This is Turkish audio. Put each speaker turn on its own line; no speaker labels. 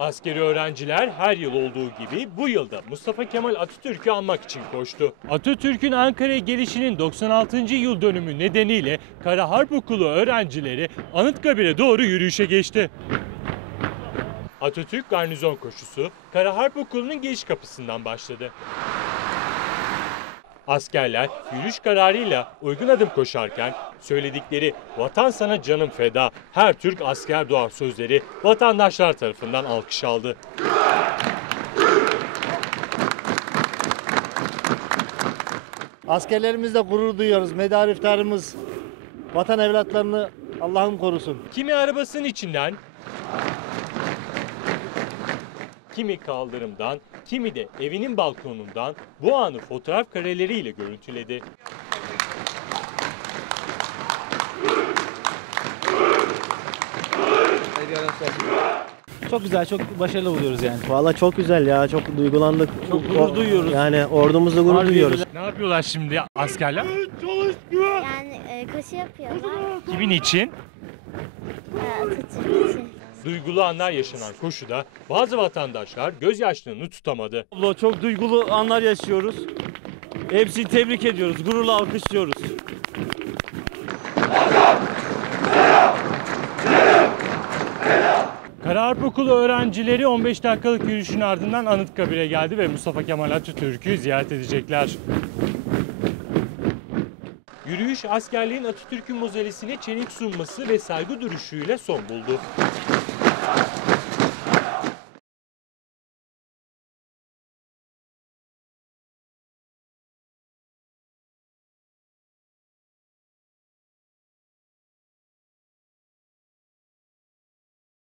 Askeri öğrenciler her yıl olduğu gibi bu yılda Mustafa Kemal Atatürk'ü anmak için koştu. Atatürk'ün Ankara'ya gelişinin 96. yıl dönümü nedeniyle Kara Harp Okulu öğrencileri Anıtkabir'e doğru yürüyüşe geçti. Atatürk garnizon koşusu Kara Harp Okulu'nun giriş kapısından başladı. Askerler yürüyüş kararıyla uygun adım koşarken söyledikleri "Vatan sana canım feda, her Türk asker doğar" sözleri vatandaşlar tarafından alkış aldı.
Askerlerimizle gurur duyuyoruz. Medar iftarımız vatan evlatlarını Allah'ım korusun.
Kimi arabasının içinden, kimi kaldırımdan, kimi de evinin balkonundan bu anı fotoğraf kareleriyle görüntüledi.
Çok güzel, çok başarılı buluyoruz yani.
Vallahi çok güzel ya, çok duygulandık.
Çok gurur duyuyoruz.
Yani ordumuzla gurur duyuyoruz.
Ne yapıyorlar şimdi askerler?
Yani koşu yapıyorlar.
Kimin için?
Atatürk için.
Duygulu anlar yaşanan koşuda bazı vatandaşlar gözyaşlarını tutamadı.
Abla çok duygulu anlar yaşıyoruz. Hepsini tebrik ediyoruz, gururla alkışlıyoruz.
Kara Harp Okulu öğrencileri 15 dakikalık yürüyüşün ardından Anıtkabir'e geldi ve Mustafa Kemal Atatürk'ü ziyaret edecekler. Yürüyüş askerliğin Atatürk'ün mozelesine çelenk sunması ve saygı duruşuyla son buldu.